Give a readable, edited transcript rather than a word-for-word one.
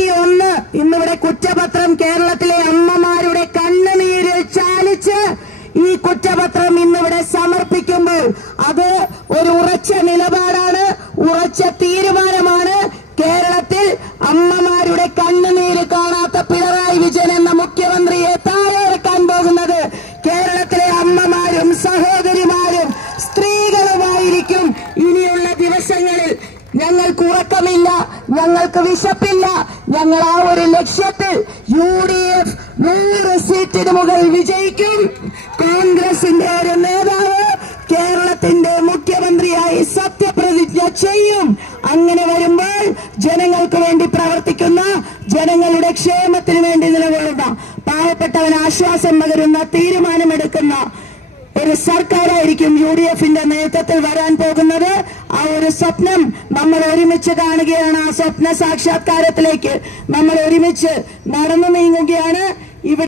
31 ഇന്നിവിടെ കുറ്റപത്രം കേരളത്തിലെ അമ്മമാരുടെ കണ്ണുനീര് ചാലിച്ച് ഈ കുറ്റപത്രം ഇന്നിവിടെ സമർപ്പിക്കുമ്പോൾ അത് ഒരു ഉറച്ച നിലപാടാണ്, ഉറച്ച തീരുമാനമാണ്. കേരളത്തിൽ അമ്മമാരുടെ കണ്ണുനീര് കാണാത്ത പിണറായി വിജയൻ എന്ന മുഖ്യമന്ത്രിയെ താഴെയിറക്കാൻ പോകുന്നത് കേരളത്തിലെ അമ്മമാരും സഹോദരിമാരും സ്ത്രീകളുമായിരിക്കും. ഇനിയുള്ള ദിവസങ്ങളിൽ ഞങ്ങൾക്ക് ഉറക്കമില്ല, ഞങ്ങൾക്ക് വിശപ്പില്ല. ഞങ്ങൾ ആ ഒരു ലക്ഷ്യത്തിൽ UDF 100 സീറ്റിന് മുകളിൽ വിജയിക്കും. കോൺഗ്രസിന്റെ ഒരു നേതാവ് കേരളത്തിന്റെ മുഖ്യമന്ത്രിയായി സത്യപ്രതിജ്ഞ ചെയ്യും. അങ്ങനെ വരുമ്പോൾ ജനങ്ങൾക്ക് വേണ്ടി പ്രവർത്തിക്കുന്ന, ജനങ്ങളുടെ ക്ഷേമത്തിന് വേണ്ടി നിലകൊള്ളുന്ന, പാവപ്പെട്ടവന് ആശ്വാസം പകരുന്ന, തീരുമാനമെടുക്കുന്ന ഒരു സർക്കാരായിരിക്കും UDFന്റെ നേതൃത്വത്തിൽ വരാൻ പോകുന്നത്. ആ ഒരു സ്വപ്നം നമ്മൾ ഒരുമിച്ച് കാണുകയാണ്. ആ സ്വപ്ന സാക്ഷാത്കാരത്തിലേക്ക് നമ്മൾ ഒരുമിച്ച് നടന്നു നീങ്ങുകയാണ്.